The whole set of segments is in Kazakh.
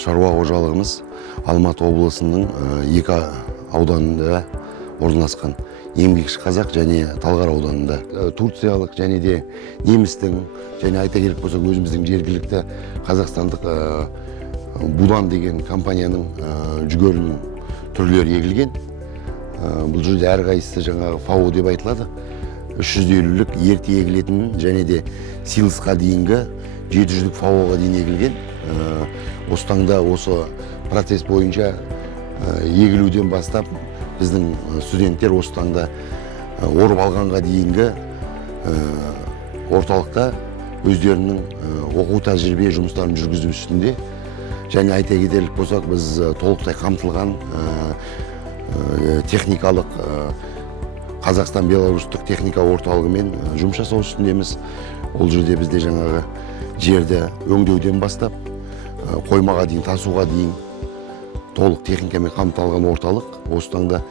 шаруа қожалығымыз Алматы облысының екі ауданында орналасқан. Еңбекші Қазақ және Талғар ауданында. Турциялық және де немістің, және айта керек болсақ өзіміздің жергілікті қазақстандық Будан деген компанияның жүгерінің түрлері егілген. Бұл жерде әрқайсысы жаңағы ФАО деп айтылады. 350-лік ерте егілетін және де силысқа дейінгі 700-лік ФАО-ға дейін егілген. Осы таңда осы процесс бойынша егілуден бастап біздің студенттер осы таңда орып алғанға дейінгі орталықта өздерінің оқу тәжірибе жұмыстарын жүргізу үстінде. Және айта кетерлік болсақ, біз толықтай қамтылған техникалық Қазақстан Беларусьтық техника орталығымен жұмыс жасау үстіндеміз. Ол жерде бізде жаңағы жерді өңдеуден бастап қоймаға дейін, тасуға дейін толық техникамен қамтылған орталық. Осы таңда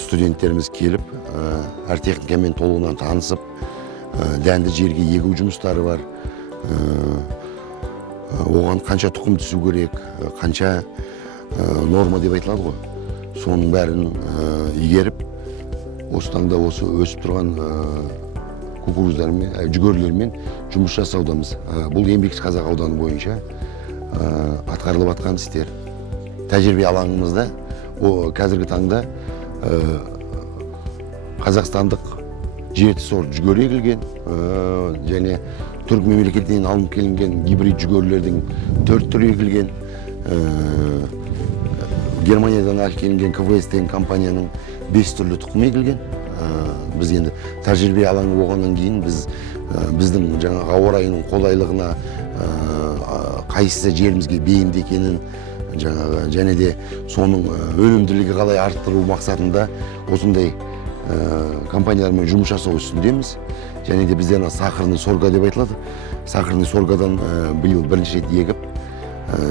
студенттеріміз келіп, әр техникамен толығынан танысып, дәнді жерге егу жұмыстары бар. Оған қанша тұқым түсу керек, қанша норма деп айтылады ғой. Соның бәрін игеріп, осы таңда осы өсіп тұрған кукуруздармен, жүгерлермен жұмыс жасаудамыз. Бұл Еңбекші Қазақ ауданы бойынша атқарылып жатқан істер. Тәжірибе алаңымызда қазіргі таңда қазақстандық 7 сорт жүгері егілген, және түрік мемлекетінен алынып келінген гибрид жүгерлердің 4 түрі егілген. Германиядан алып келінген КВС деген компанияның 5 түрлі тұқым егілген. Біз енді тәжірибе алаңы болғаннан кейін біздің жаңағы ауа райының қолайлығына, қайсысы жерімізге бейімді екенін, және де соның өнімділігі қалай арттыру мақсатында осындай компаниялармен жұмыс жасау үстіндеміз. Және де бізден сахарный сорга деп айтылады. Сахарный соргадан биыл бірінші рет егіп,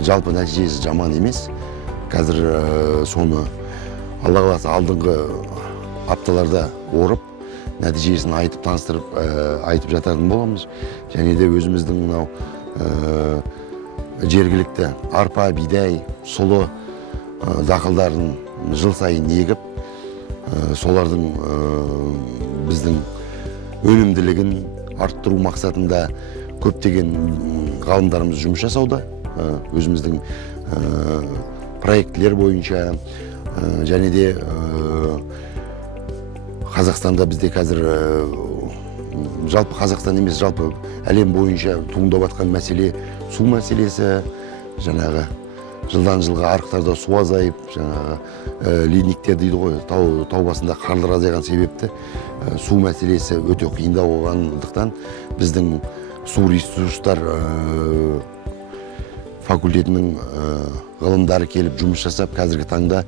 жалпы нәтижесі жаман емес. Қазір соны Алла қаласа алдыңғы апталарда орып, нәтижесін айтып, таныстырып, айтып жататын боламыз. Және де өзіміздің мынау жергілікті арпа, бидай, сұлы дақылдарын жыл сайын егіп, солардың біздің өнімділігін арттыру мақсатында көптеген ғалымдарымыз жұмыс жасауда. Өзіміздің проектілер бойынша, және де Қазақстанда бізде қазір жалпы Қазақстан емес, жалпы әлем бойынша туындап жатқан мәселе су мәселесі. Жаңағы жылдан жылға арықтарда су азайып, жаңағы ледниктер дейді ғой, тау басында қарлар азайған себепті су мәселесі өте қиындау болғандықтан біздің су ресурстар факультетінің ғылымдары келіп жұмыс жасап, қазіргі таңда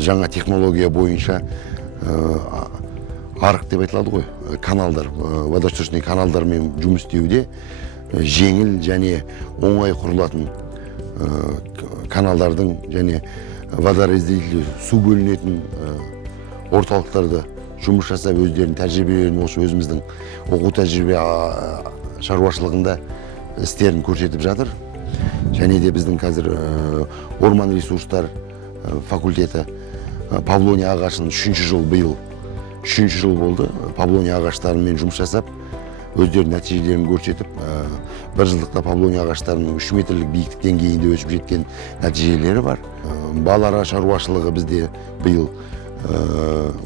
жаңа технология бойынша арық деп айтылады ғой, каналдар, водосточный каналдармен жұмыс істеуде жеңіл және оңай құрылатын каналдардың және водоразделитель су бөлінетін орталықтарды жұмыс жасап, өздерінің тәжірибелерін осы өзіміздің оқу тәжірибе шаруашылығында істерін көрсетіп жатыр. Және де біздің қазір орман ресурстар факультеті павлония ағашын 3-ші жыл биыл 3-ші жыл болды. Павлония ағаштарымен жұмыс жасап, өздерінің нәтижелерін көрсетіп, бір жылдықта павлония ағаштарының 3 метрлік биіктік деңгейінде өсіп жеткен нәтижелері бар. Балара шаруашылығы бізде биыл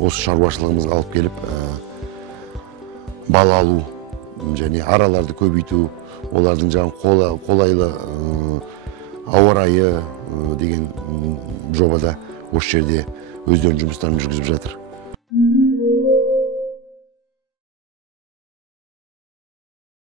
осы шаруашылығымызға алып келіп, бал алу және араларды көбейту, олардың жаңағы қолайлы ауа райы деген жобада осы жерде өздерінің жұмыстарын жүргізіп жатыр.